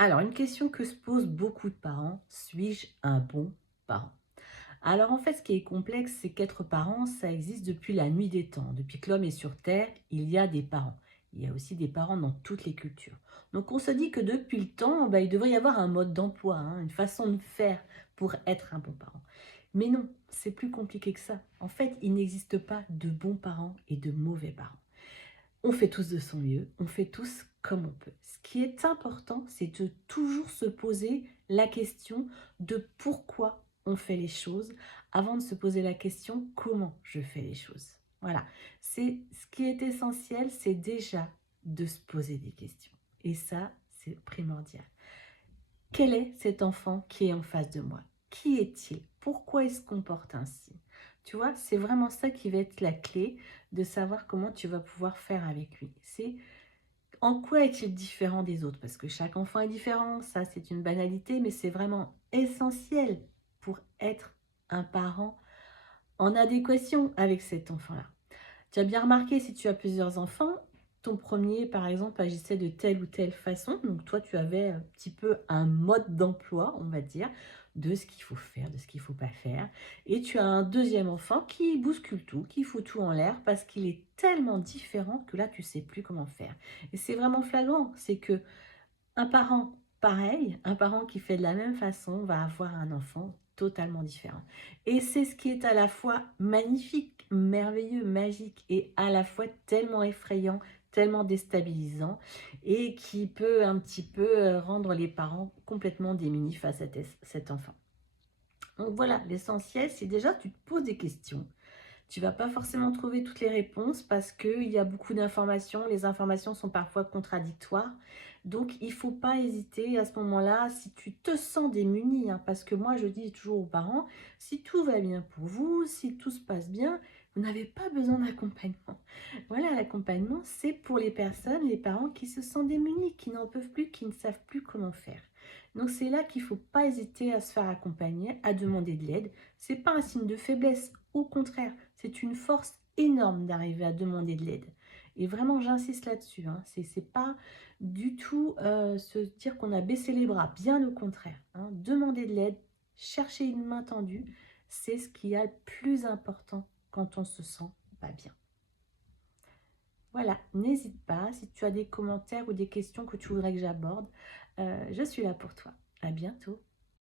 Alors, une question que se posent beaucoup de parents, suis-je un bon parent? Alors en fait, ce qui est complexe, c'est qu'être parent, ça existe depuis la nuit des temps. Depuis que l'homme est sur Terre, il y a des parents. Il y a aussi des parents dans toutes les cultures. Donc on se dit que depuis le temps, il devrait y avoir un mode d'emploi, une façon de faire pour être un bon parent. Mais non, c'est plus compliqué que ça. En fait, il n'existe pas de bons parents et de mauvais parents. On fait tous de son mieux, on fait tous comme on peut. Ce qui est important, c'est de toujours se poser la question de pourquoi on fait les choses avant de se poser la question comment je fais les choses. Voilà, c'est ce qui est essentiel, c'est déjà de se poser des questions. Et ça, c'est primordial. Quel est cet enfant qui est en face de moi? Qui est-il? Pourquoi il se comporte ainsi? Tu vois, c'est vraiment ça qui va être la clé de savoir comment tu vas pouvoir faire avec lui. C'est en quoi est-il différent des autres? Parce que chaque enfant est différent, ça c'est une banalité, mais c'est vraiment essentiel pour être un parent en adéquation avec cet enfant-là. Tu as bien remarqué, si tu as plusieurs enfants, ton premier, par exemple, agissait de telle ou telle façon. Donc, toi, tu avais un petit peu un mode d'emploi, on va dire, de ce qu'il faut faire, de ce qu'il ne faut pas faire. Et tu as un deuxième enfant qui bouscule tout, qui fout tout en l'air parce qu'il est tellement différent que là, tu ne sais plus comment faire. Et c'est vraiment flagrant. C'est que un parent pareil, un parent qui fait de la même façon va avoir un enfant totalement différent. Et c'est ce qui est à la fois magnifique, merveilleux, magique et à la fois tellement effrayant, tellement déstabilisant et qui peut un petit peu rendre les parents complètement démunis face à cet enfant. Donc voilà, l'essentiel, c'est déjà tu te poses des questions. Tu vas pas forcément trouver toutes les réponses parce qu'il y a beaucoup d'informations. Les informations sont parfois contradictoires. Donc, il ne faut pas hésiter à ce moment-là, si tu te sens démuni, parce que moi, je dis toujours aux parents, si tout va bien pour vous, si tout se passe bien, vous n'avez pas besoin d'accompagnement. Voilà, l'accompagnement, c'est pour les personnes, les parents qui se sentent démunis, qui n'en peuvent plus, qui ne savent plus comment faire. Donc, c'est là qu'il ne faut pas hésiter à se faire accompagner, à demander de l'aide. Ce n'est pas un signe de faiblesse, au contraire, c'est une force énorme d'arriver à demander de l'aide. Et vraiment, j'insiste là-dessus. C'est pas du tout se dire qu'on a baissé les bras, bien au contraire. Demander de l'aide, chercher une main tendue, c'est ce qui est le plus important quand on se sent pas bien. Voilà, n'hésite pas, si tu as des commentaires ou des questions que tu voudrais que j'aborde, je suis là pour toi. À bientôt.